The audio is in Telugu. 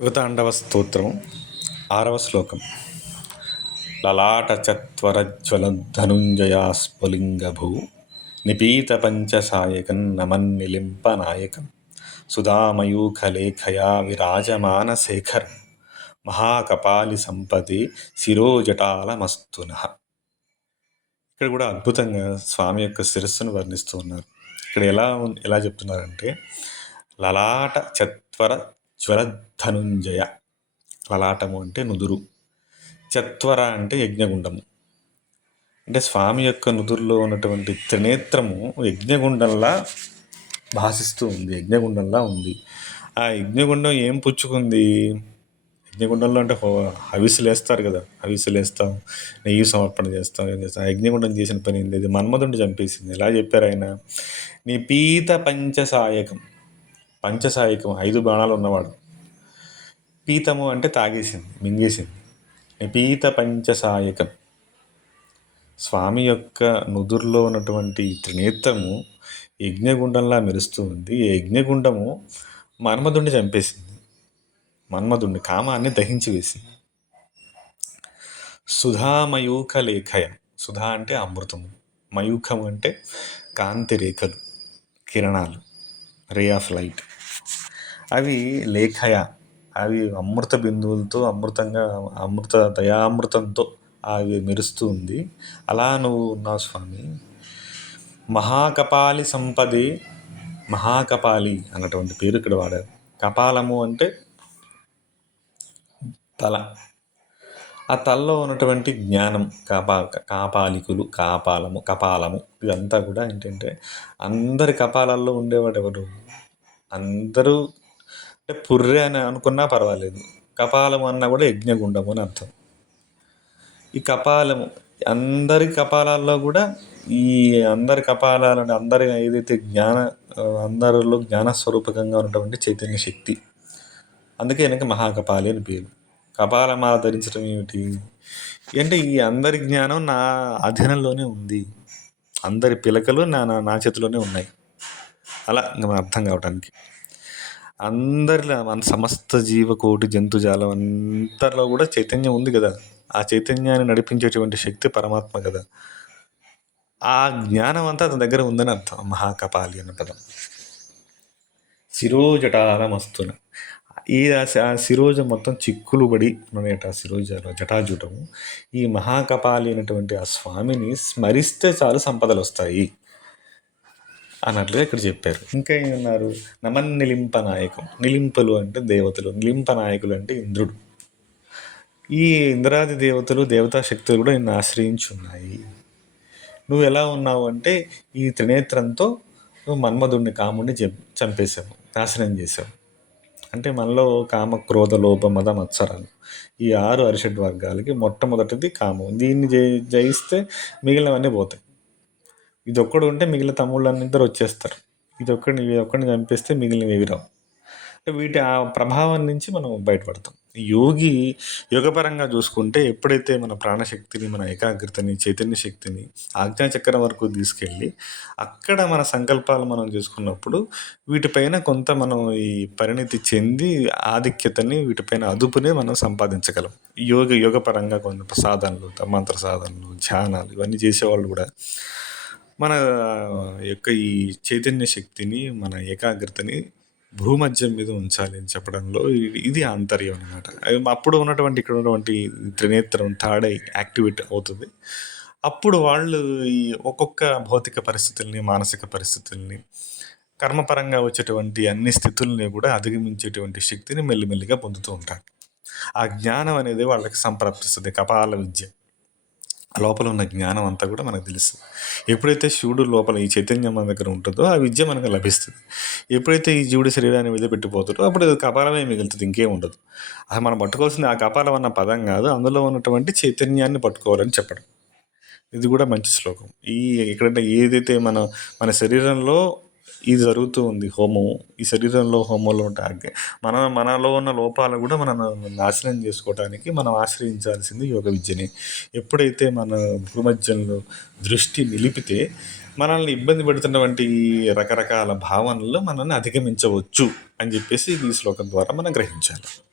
యువతాండవ స్తోత్రం ఆరవ శ్లోకం. లలాట చత్వరజ్వలధనుంజయాస్ఫులింగభూ నిపీత పంచసాయకం నమన్నిలింప నాయకం సుధామయూఖలేఖయా విరాజమాన శేఖరం మహాకపాలి సంపది శిరోజటాలమస్తున ఇక్కడ కూడా అద్భుతంగా స్వామి యొక్క శిరస్సును వర్ణిస్తూ ఉన్నారు. ఇక్కడ ఎలా ఎలా చెప్తున్నారంటే లలాట చత్వర జ్వరధనుంజయ లలాటము అంటే నుదురు. చత్వర అంటే యజ్ఞగుండము. అంటే స్వామి యొక్క నుదురులో ఉన్నటువంటి త్రినేత్రము యజ్ఞగుండంలా భాసిస్తూ ఉంది యజ్ఞగుండంలా ఉంది. ఆ యజ్ఞగుండం ఏం పుచ్చుకుంది? యజ్ఞగుండంలో అంటే హో- వేస్తారు కదా హవిసులు వేస్తాం నెయ్యి సమర్పణ చేస్తాం ఏం చేస్తాం? యజ్ఞగుండం చేసిన పని ఏంది? ఇది మన్మధుడిని చంపేసింది. ఎలా చెప్పారు ఆయన? నీ పీత పంచసాయకం పంచసాయకం ఐదు బాణాలు ఉన్నవాడు. పీతము అంటే తాగేసింది మింగేసింది. పీత పంచసాయకం. స్వామి యొక్క నుదుర్లో ఉన్నటువంటి త్రినేత్రము యజ్ఞగుండంలా మెరుస్తూ ఉంది. ఈ యజ్ఞగుండము మన్మధుణ్ణి చంపేసింది. మన్మధుణ్ణి కామాన్ని దహించి వేసింది. సుధామయూఖ లేఖయ సుధా అంటే అమృతము. మయూఖం అంటే కాంతి రేఖలు కిరణాలు. Ray of light. అవి లేఖయ. అవి అమృత బిందువులతో అమృతంగా అమృత దయామృతంతో అవి మెరుస్తూ ఉంది. అలా నువ్వు ఉన్నావు స్వామి. మహాకపాలి సంపదే మహాకపాలి అన్నటువంటి పేరు ఇక్కడ వాడారు. కపాలము అంటే తల. ఆ తలలో ఉన్నటువంటి జ్ఞానం కాపా కాపాలికులు కాపాలము కపాలము ఇదంతా కూడా ఏంటంటే అందరి కపాలాల్లో ఉండేవాడు ఎవరు? అందరూ అంటే పుర్రె అని అనుకున్నా పర్వాలేదు. కపాలం అన్నా కూడా యజ్ఞగుండము అని అర్థం. ఈ కపాలము అందరి కపాలాల్లో కూడా ఈ అందరి కపాలాలు అందరి ఏదైతే జ్ఞాన అందరిలో జ్ఞాన స్వరూపకంగా ఉన్నటువంటి చైతన్య శక్తి అందుకే వెనక మహాకపాలి అని పేరు. కపాలమాల ధరించడం ఏమిటి? అంటే ఈ అందరి జ్ఞానం నా అధీనంలోనే ఉంది. అందరి పిలకలు నా నా నా చేతిలోనే ఉన్నాయి. అలా ఇంకా అర్థం కావడానికి అందరిలో మన సమస్త జీవకోటి జంతుజాలం అంతలో కూడా చైతన్యం ఉంది కదా. ఆ చైతన్యాన్ని నడిపించేటువంటి శక్తి పరమాత్మ కదా. ఆ జ్ఞానం అంతా అతని దగ్గర ఉందని అర్థం. మహాకపాలి అన్న పదం. శిరోజటాలమస్తున. ఈ ఆ శిరోజ మొత్తం చిక్కులు పడి అనేట ఆ శిరోజ జటాజుటము. ఈ మహాకపాలి అనేటువంటి ఆ స్వామిని స్మరిస్తే చాలు సంపదలు వస్తాయి అన్నట్లుగా ఇక్కడ చెప్పారు. ఇంకా ఏమన్నారు? నమన్ నిలింప నాయకం. నిలింపలు అంటే దేవతలు. నిలింప నాయకులు అంటే ఇంద్రుడు. ఈ ఇంద్రాది దేవతలు దేవతా శక్తులు కూడా నిన్ను ఆశ్రయించి ఉన్నాయి నువ్వు ఎలా ఉన్నావు అంటే ఈ త్రినేత్రంతో నువ్వు మన్మధుడిని కాముడిని చంపేశావు. నాశనం చేసావు అంటే మనలో కామ క్రోధ లోభ మద మత్సరాలు. ఈ ఆరు అరిషడ్ వర్గాలకి మొట్టమొదటిది కామం. దీన్ని జయిస్తే మిగిలినవన్నీ పోతాయి. ఇది ఒక్కడు ఉంటే మిగిలిన తమ్ముళ్ళందరూ వచ్చేస్తారు. ఇది ఒక్కడిని ఇది ఒక్కడిని చంపేస్తే మిగిలినవి రావు. వీటి ఆ ప్రభావం నుంచి మనం బయటపడతాం. యోగి యోగపరంగా చూసుకుంటే ఎప్పుడైతే మన ప్రాణశక్తిని మన ఏకాగ్రతని చైతన్య శక్తిని ఆజ్ఞాచక్రం వరకు తీసుకెళ్ళి అక్కడ మన సంకల్పాలు మనం చేసుకున్నప్పుడు వీటిపైన కొంత మనం ఈ పరిణితి చెంది ఆధిక్యతని వీటిపైన అదుపునే మనం సంపాదించగలం. యోగ యోగపరంగా కొంత సాధనలు మంత్ర సాధనలు ధ్యానాలు ఇవన్నీ చేసేవాళ్ళు కూడా మన యొక్క ఈ చైతన్య శక్తిని మన ఏకాగ్రతని భూమధ్యం మీద ఉంచాలి అని చెప్పడంలో ఇది- ఇది ఆంతర్యం అనమాట అప్పుడు ఉన్నటువంటి ఇక్కడ ఉన్నటువంటి త్రినేత్రం తాడై యాక్టివేట్ అవుతుంది. అప్పుడు వాళ్ళు ఈ ఒక్కొక్క భౌతిక పరిస్థితుల్ని మానసిక పరిస్థితుల్ని కర్మపరంగా వచ్చేటువంటి అన్ని స్థితుల్ని కూడా అధిగమించేటువంటి శక్తిని మెల్లిమెల్లిగా పొందుతూ ఉంటారు. ఆ జ్ఞానం అనేది వాళ్ళకి సంప్రాప్తిస్తుంది కపాల విద్య. లోపల ఉన్న జ్ఞానం అంతా కూడా మనకు తెలుసు. ఎప్పుడైతే శివుడు లోపల ఈ చైతన్యం మన దగ్గర ఉంటుందో ఆ విద్య మనకు లభిస్తుంది. ఎప్పుడైతే ఈ జీవుడి శరీరాన్ని వదిలిపెట్టిపోతాడో అప్పుడు అది కపాలమే మిగులుతుంది ఇంకేం ఉండదు. అది మనం పట్టుకోవాల్సింది ఆ కపాలం అన్న పదం కాదు అందులో ఉన్నటువంటి చైతన్యాన్ని పట్టుకోవాలని చెప్పడం. ఇది కూడా మంచి శ్లోకం. ఈ ఎక్కడంటే ఏదైతే మన మన శరీరంలో ఇది జరుగుతూ ఉంది హోమం. ఈ శరీరంలో హోమంలో ఉంటే మన మనలో ఉన్న లోపాలు కూడా మనం నాశనం చేసుకోవడానికి మనం ఆశ్రయించాల్సింది యోగ విద్యని. ఎప్పుడైతే మన భూమధ్యంలో దృష్టి నిలిపితే మనల్ని ఇబ్బంది పెడుతున్నటువంటి రకరకాల భావనలు మనల్ని అధిగమించవచ్చు అని చెప్పేసి ఈ శ్లోకం ద్వారా మనం గ్రహించాలి.